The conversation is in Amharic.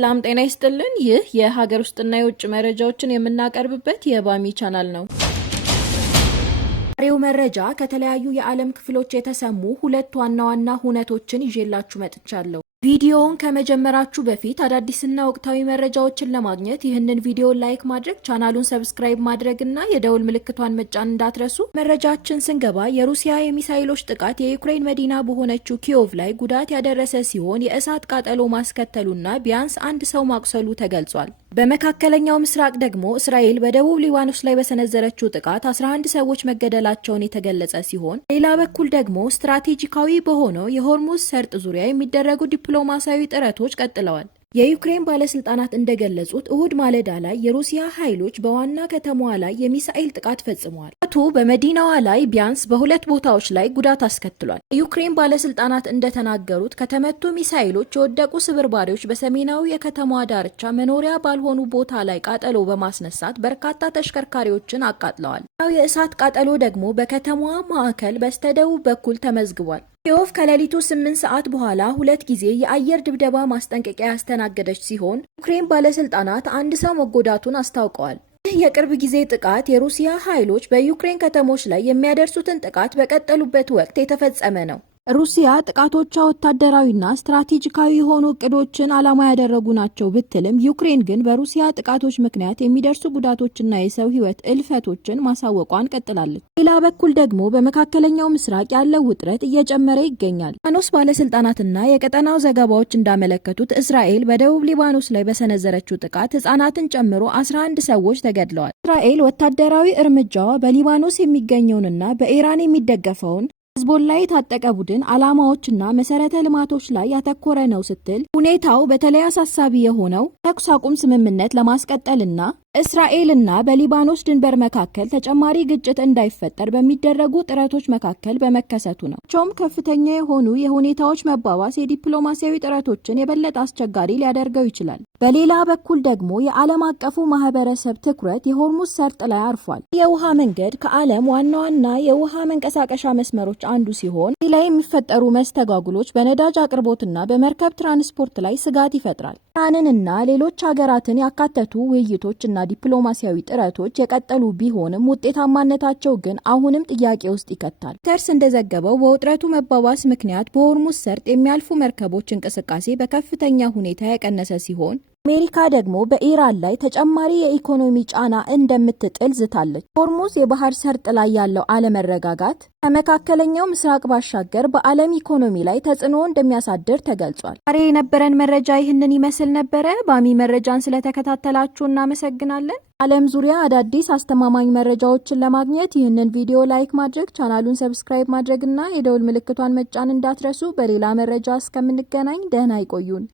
ሰላም ጤና ይስጥልን። ይህ የሀገር ውስጥና የውጭ መረጃዎችን የምናቀርብበት የባሚ ቻናል ነው። ዛሬው መረጃ ከተለያዩ የዓለም ክፍሎች የተሰሙ ሁለት ዋና ዋና ሁነቶችን ይዤላችሁ መጥቻለሁ። ቪዲዮውን ከመጀመራችሁ በፊት አዳዲስና ወቅታዊ መረጃዎችን ለማግኘት ይህንን ቪዲዮ ላይክ ማድረግ፣ ቻናሉን ሰብስክራይብ ማድረግና የደውል ምልክቷን መጫን እንዳትረሱ። መረጃችን ስንገባ የሩሲያ የሚሳኤሎች ጥቃት የዩክሬን መዲና በሆነችው ኪዮቭ ላይ ጉዳት ያደረሰ ሲሆን የእሳት ቃጠሎ ማስከተሉና ቢያንስ አንድ ሰው ማቁሰሉ ተገልጿል። በመካከለኛው ምስራቅ ደግሞ እስራኤል በደቡብ ሊባኖስ ላይ በሰነዘረችው ጥቃት 11 ሰዎች መገደላቸውን የተገለጸ ሲሆን ሌላ በኩል ደግሞ ስትራቴጂካዊ በሆነው የሆርሙዝ ሰርጥ ዙሪያ የሚደረጉ ዲፕሎማሲያዊ ጥረቶች ቀጥለዋል። የዩክሬን ባለስልጣናት እንደገለጹት እሁድ ማለዳ ላይ የሩሲያ ኃይሎች በዋና ከተማዋ ላይ የሚሳኤል ጥቃት ፈጽመዋል። ጥቃቱ በመዲናዋ ላይ ቢያንስ በሁለት ቦታዎች ላይ ጉዳት አስከትሏል። የዩክሬን ባለስልጣናት እንደተናገሩት ከተመቱ ሚሳኤሎች የወደቁ ስብርባሪዎች በሰሜናዊ የከተማዋ ዳርቻ መኖሪያ ባልሆኑ ቦታ ላይ ቃጠሎ በማስነሳት በርካታ ተሽከርካሪዎችን አቃጥለዋል። የእሳት ቃጠሎ ደግሞ በከተማዋ ማዕከል በስተደቡብ በኩል ተመዝግቧል። ኪዮቭ ከሌሊቱ 8 ሰዓት በኋላ ሁለት ጊዜ የአየር ድብደባ ማስጠንቀቂያ ያስተናገደች ሲሆን ዩክሬን ባለስልጣናት አንድ ሰው መጎዳቱን አስታውቀዋል። ይህ የቅርብ ጊዜ ጥቃት የሩሲያ ኃይሎች በዩክሬን ከተሞች ላይ የሚያደርሱትን ጥቃት በቀጠሉበት ወቅት የተፈጸመ ነው። ሩሲያ ጥቃቶቿ ወታደራዊና ስትራቴጂካዊ የሆኑ እቅዶችን ዓላማ ያደረጉ ናቸው ብትልም ዩክሬን ግን በሩሲያ ጥቃቶች ምክንያት የሚደርሱ ጉዳቶችና የሰው ሕይወት እልፈቶችን ማሳወቋን ቀጥላለች። ሌላ በኩል ደግሞ በመካከለኛው ምስራቅ ያለው ውጥረት እየጨመረ ይገኛል። ሊባኖስ ባለስልጣናትና የቀጠናው ዘገባዎች እንዳመለከቱት እስራኤል በደቡብ ሊባኖስ ላይ በሰነዘረችው ጥቃት ሕጻናትን ጨምሮ 11 ሰዎች ተገድለዋል። እስራኤል ወታደራዊ እርምጃዋ በሊባኖስ የሚገኘውንና በኢራን የሚደገፈውን ሂዝቦላ የታጠቀ ቡድን ዓላማዎችና መሰረተ ልማቶች ላይ ያተኮረ ነው ስትል ሁኔታው በተለይ አሳሳቢ የሆነው ተኩስ አቁም ስምምነት ለማስቀጠልና እስራኤልና በሊባኖስ ድንበር መካከል ተጨማሪ ግጭት እንዳይፈጠር በሚደረጉ ጥረቶች መካከል በመከሰቱ ነው። ቸውም ከፍተኛ የሆኑ የሁኔታዎች መባባስ የዲፕሎማሲያዊ ጥረቶችን የበለጠ አስቸጋሪ ሊያደርገው ይችላል። በሌላ በኩል ደግሞ የዓለም አቀፉ ማህበረሰብ ትኩረት የሆርሙዝ ሰርጥ ላይ አርፏል። የውሃ መንገድ ከዓለም ዋና ዋና የውሃ መንቀሳቀሻ መስመሮች አንዱ ሲሆን እዚህ ላይ የሚፈጠሩ መስተጓጉሎች በነዳጅ አቅርቦትና በመርከብ ትራንስፖርት ላይ ስጋት ይፈጥራል። ኢራንንና ሌሎች ሀገራትን ያካተቱ ውይይቶችና ዲፕሎማሲያዊ ጥረቶች የቀጠሉ ቢሆንም ውጤታማነታቸው ግን አሁንም ጥያቄ ውስጥ ይከታል። ተርስ እንደዘገበው በውጥረቱ መባባስ ምክንያት በሆርሙዝ ሰርጥ የሚያልፉ መርከቦች እንቅስቃሴ በከፍተኛ ሁኔታ የቀነሰ ሲሆን አሜሪካ ደግሞ በኢራን ላይ ተጨማሪ የኢኮኖሚ ጫና እንደምትጥል ዝታለች። ሆርሙዝ የባህር ሰርጥ ላይ ያለው አለመረጋጋት ከመካከለኛው ምስራቅ ባሻገር በዓለም ኢኮኖሚ ላይ ተጽዕኖ እንደሚያሳድር ተገልጿል። ዛሬ የነበረን መረጃ ይህንን ይመስል ነበረ። ባሚ መረጃን ስለተከታተላችሁ እናመሰግናለን። ዓለም ዙሪያ አዳዲስ አስተማማኝ መረጃዎችን ለማግኘት ይህንን ቪዲዮ ላይክ ማድረግ፣ ቻናሉን ሰብስክራይብ ማድረግና የደውል ምልክቷን መጫን እንዳትረሱ። በሌላ መረጃ እስከምንገናኝ ደህና ይቆዩን።